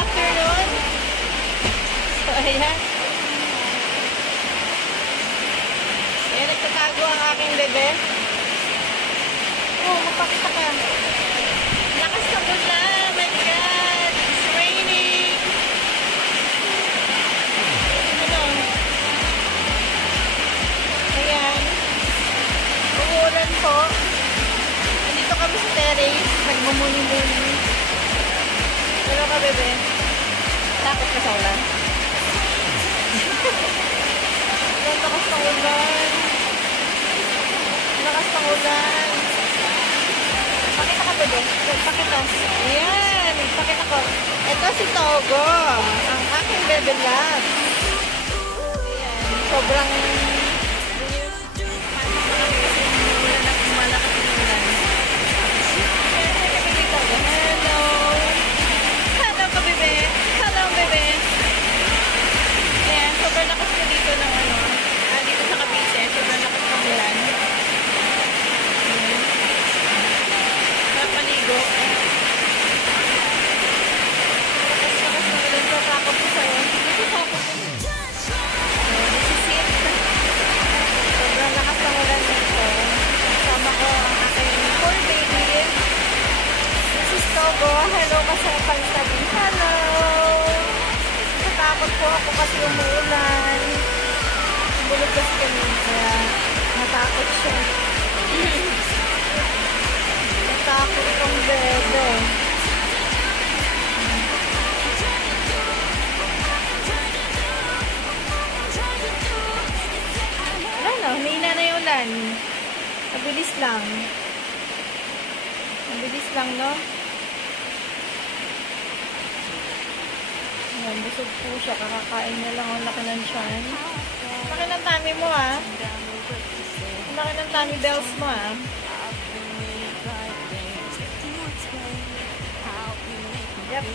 afternoon. So, ayan. Ayan, nagtatago ang aking bebe. Oh, magpakita ka. Lakas na po na. Oh my God. It's raining. Ano? Ayan. Umuulan po. Nandito kami sa terrace. Nagmumuni-muni. Pero ka, bebe? Takot ka sa ulan? Ang lakas ng ulan. Lakas ng ulan. Pakita ka, bebe. Pakita. Ayan. Pakita ko. Ito si Togo. Ang aking bebe love. Ayan. Sobrang malakas ng ulan. Hello. Hello ka, bebe. Hello, bebe. Ayan. Sobrang lakas ko dito ng ano. Dito sa Cavite. Sobrang lakas ng ulan. Paligo. Lakas ng ulan. Kakakap ko sa'yo. Kakakap ko. This is it. Sobrang lakas ng ulan nito. Kasama ko ang aking poor baby. This is Togo. Hello ka sa pansabi. Hello. Natakot po ako kasi umuulan. Bulog kasi kami. Kaya natakot siya. Natakot kong bebe. Wala na. Humina na yung ulan. Mabilis lang. Mabilis lang, no? Ayan, busog po siya. Kakakain na lang ang laki ng tiyan. Laki ng tummy mo, ah. Laki ng tummy bells mo, ah. Yep.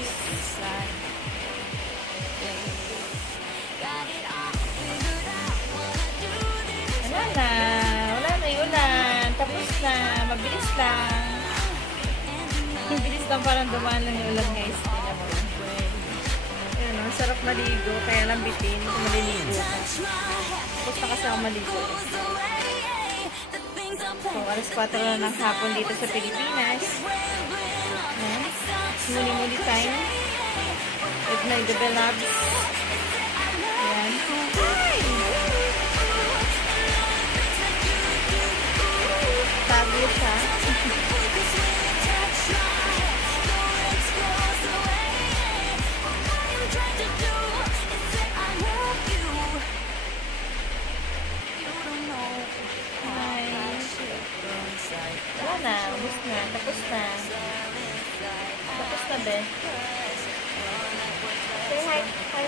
Wala na. Wala na yung ulan. Tapos na. Mabilis lang. Mabilis lang, parang dumaan lang yung ulan, guys. Ayan, ang sarap maligo. Kaya lang bitin kung maliligo ka. Tapos na kasi ako maligo. So, alas 4 na ng hapon dito sa Pilipinas. Ayan. Muni-muni time. With my bebe loves. Ayan. Tago siya. Wala na, ubus na, tapos na. Tapos na, be. Say hi, hi.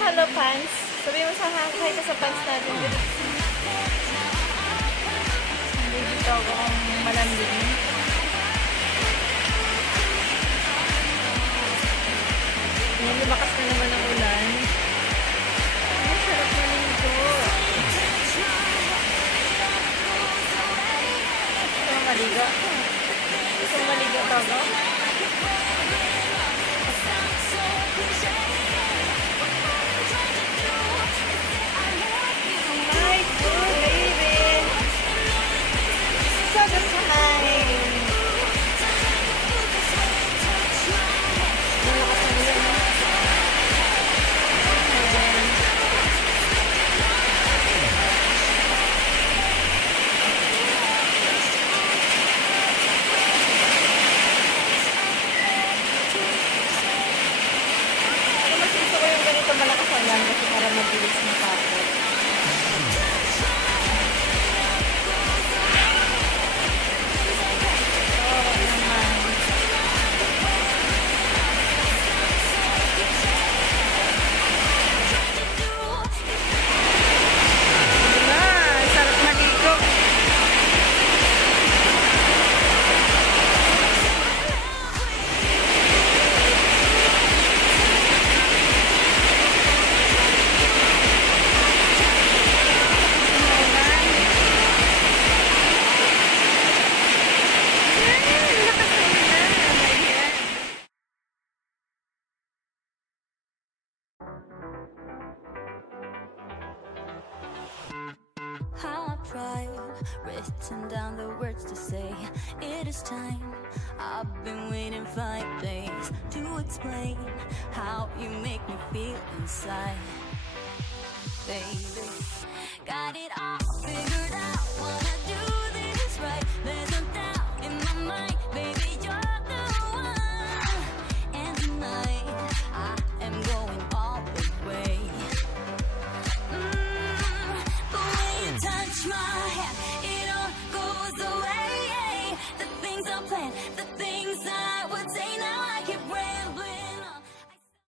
Hello, pants. Sabi mo sa hi ka sa pants natin. Hindi dito ako ang malambing. Ngayon, lumakas na naman ang ulan. Ay, sarap na nito. Maligo. Gusto maligo, Togo? My poor baby. So good time. written down the words to say. It is time. I've been waiting 5 days to explain how you make me feel inside. Baby, got it all figured